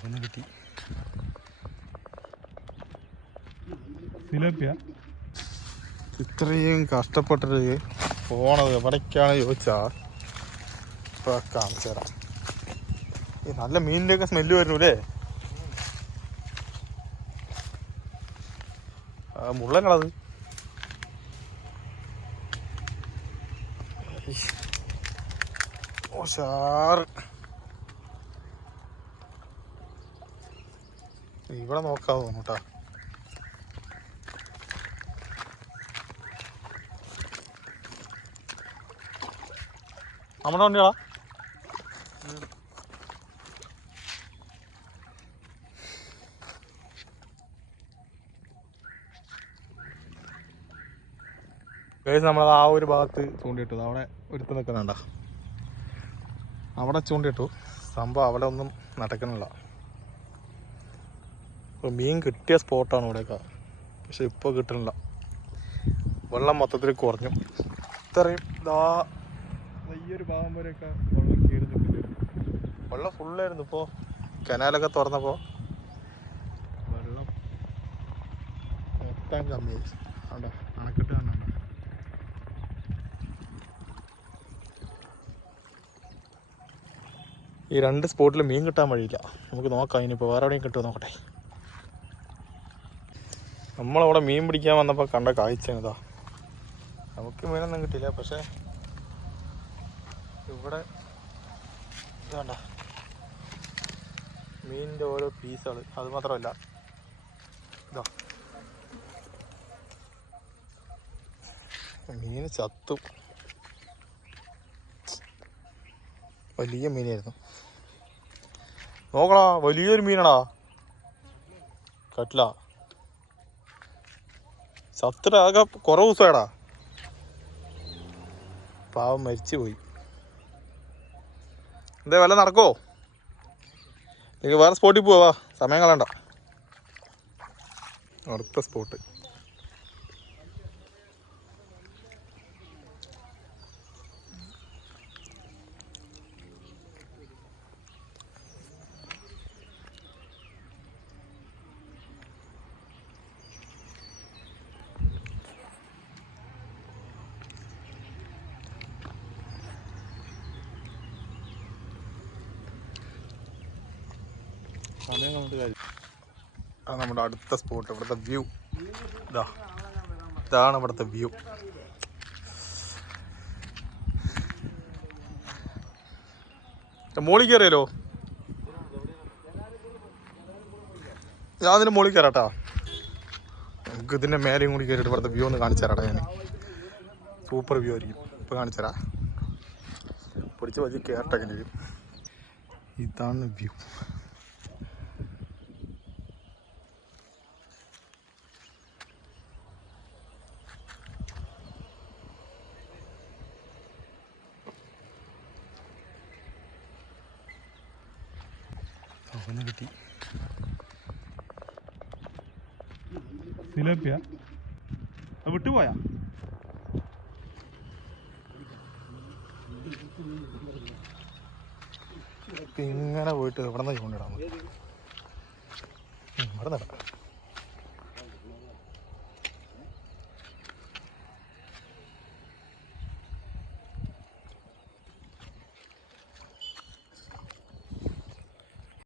അവനെ കിട്ടി. സിലോപ്പിയ ഇത്രയും കഷ്ടപ്പെട്ടിട്ട് പോണത് എവിടേക്കാണ് ചോദിച്ചാ ഇപ്പൊ കാണിച്ചു തരാം. ഈ നല്ല മീനിൻ്റെയൊക്കെ സ്മെല്ല് വരുന്നൂല്ലേ? മുള്ളനാണത്. ഓഷാറ് ഇവിടെ നോക്കാതെ തോന്നൂട്ടാ. നമ്മുടെ വണ്ടിയാ നമ്മളത് ആ ഒരു ഭാഗത്ത് ചൂണ്ടിട്ടു. അവിടെ ഒരുത്ത് നിൽക്കുന്നുണ്ട, അവിടെ ചൂണ്ടിട്ടു. സംഭവം അവിടെ ഒന്നും നടക്കണില്ല. ഇപ്പോൾ മീൻ കിട്ടിയ സ്പോട്ടാണ് ഇവിടെയൊക്കെ, പക്ഷെ ഇപ്പോൾ കിട്ടണില്ല. വെള്ളം മൊത്തത്തിൽ കുറഞ്ഞു. ഇത്രയും ഈ ഒരു ഭാഗം വരെയൊക്കെ വെള്ളം കയറി നിൽക്കുന്നുണ്ട്. വെള്ളം ഫുള്ളായിരുന്നു. ഇപ്പോൾ കനാലൊക്കെ തുറന്നപ്പോൾ വെള്ളം മൊത്തം കമ്മിയായി. അവിടെ അണക്കെട്ട് കാണാൻ ഈ രണ്ട് സ്പോട്ടിൽ മീൻ കിട്ടാൻ വഴിയില്ല. നമുക്ക് നോക്കാം ഇനിയിപ്പോൾ വേറെ എവിടെയും കിട്ടുമോ നോക്കട്ടെ. നമ്മളവിടെ മീൻ പിടിക്കാൻ വന്നപ്പോൾ കണ്ട കാഴ്ചയാണിതാ. നമുക്ക് മീനൊന്നും കിട്ടിയില്ല, പക്ഷേ ഇവിടെ ഇതാണ്ട മീനിൻ്റെ ഓരോ പീസുകൾ. അത് മാത്രമല്ല ഇതാ മീൻ ചത്തു. വലിയ മീനായിരുന്നു. നോക്കടാ, വലിയൊരു മീനാടാ, കട്ട്ല. ചത്തിട്ട് ആകെ കുറേ ദിവസമായടാ. പാവം മരിച്ചു പോയി. എന്തേ വല്ല നടക്കോ? വേറെ സ്പോട്ടിൽ പോവാ, സമയം കളയണ്ട. അടുത്ത സ്പോട്ട് സമയം കൊണ്ട് കാര്യം. അത് നമ്മുടെ അടുത്ത സ്പോട്ട്. ഇവിടുത്തെ വ്യൂ ഇതാണ് ഇവിടുത്തെ വ്യൂ. മോളിൽ കയറിയാലോ? ഞാൻ അതിൻ്റെ മുകളിൽ കയറാട്ടാ. നമുക്ക് ഇതിൻ്റെ മേലെയും കൂടി കയറിയിട്ട് ഇവിടുത്തെ വ്യൂ ഒന്ന് കാണിച്ചു തരാട്ടാ. ഞാൻ സൂപ്പർ വ്യൂ ആയിരിക്കും. ഇപ്പോൾ കാണിച്ചു തരാം. പൊടിച്ച് വലിയ കയറട്ടൊക്കെ വരും. ഇതാണ് വ്യൂ. അവനെ കിട്ടി. സിലോപ്പിയ വിട്ടുപോയാ? ഇങ്ങനെ പോയിട്ട് എവിടെ നിന്ന് ചൂണ്ടിടാൻ ഇവിടെ നടക്കാം.